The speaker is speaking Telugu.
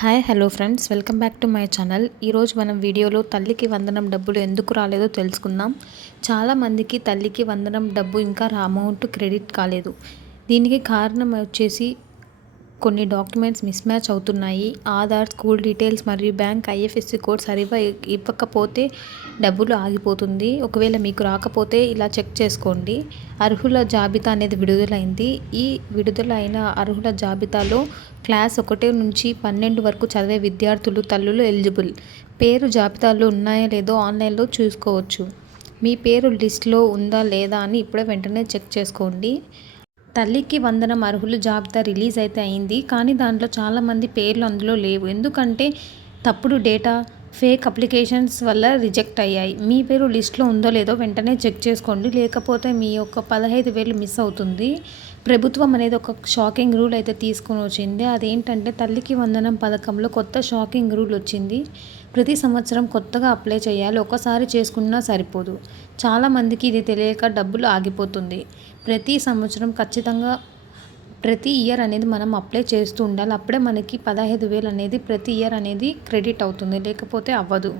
Hello friends, welcome back to my channel. ఈరోజు మనం వీడియోలో తల్లికి వందనం డబ్బులు ఎందుకు రాలేదో తెలుసుకుందాం. చాలామందికి తల్లికి వందనం డబ్బు ఇంకా అమౌంట్ క్రెడిట్ కాలేదు. దీనికి కారణం వచ్చేసి కొన్ని డాక్యుమెంట్స్ మిస్ మ్యాచ్ అవుతున్నాయి. ఆధార్, స్కూల్ డీటెయిల్స్ మరియు బ్యాంక్ ఐఎఫ్ఎస్సి కోడ్ సరిగా ఇవ్వకపోతే డబ్బులు ఆగిపోతుంది. ఒకవేళ మీకు రాకపోతే ఇలా చెక్ చేసుకోండి. అర్హుల జాబితా అనేది విడుదలైంది. ఈ విడుదలైన అర్హుల జాబితాలో క్లాస్ 1 నుంచి 12 వరకు చదివే విద్యార్థులు తల్లులు ఎలిజిబుల్. పేరు జాబితాలో ఉన్నాయో లేదో ఆన్లైన్లో చూసుకోవచ్చు. మీ పేరు లిస్ట్లో ఉందా లేదా అని ఇప్పుడే వెంటనే చెక్ చేసుకోండి. తల్లికి వందనం అర్హుల జాబితా రిలీజ్ అయితే అయింది, కానీ దాంట్లో చాలామంది పేర్లు అందులో లేవు. ఎందుకంటే తప్పుడు డేటా, ఫేక్ అప్లికేషన్స్ వల్ల రిజెక్ట్ అయ్యాయి. మీ పేరు లిస్ట్లో ఉందో లేదో వెంటనే చెక్ చేసుకోండి, లేకపోతే మీ యొక్క 15,000 మిస్ అవుతుంది. ప్రభుత్వం అనేది ఒక షాకింగ్ రూల్ అయితే తీసుకొని వచ్చింది. అదేంటంటే తల్లికి వందనం పథకంలో కొత్త షాకింగ్ రూల్ వచ్చింది. ప్రతి సంవత్సరం కొత్తగా అప్లై చేయాలి. ఒకసారి చేసుకున్నా సరిపోదు. చాలామందికి ఇది తెలియక డబ్బులు ఆగిపోతుంది. ప్రతి సంవత్సరం ఖచ్చితంగా ప్రతి ఇయర్ అనేది మనం అప్లై చేస్తూ ఉండాలి. అప్పుడే మనకి 15,000 అనేది ప్రతి ఇయర్ అనేది క్రెడిట్ అవుతుంది, లేకపోతే అవ్వదు.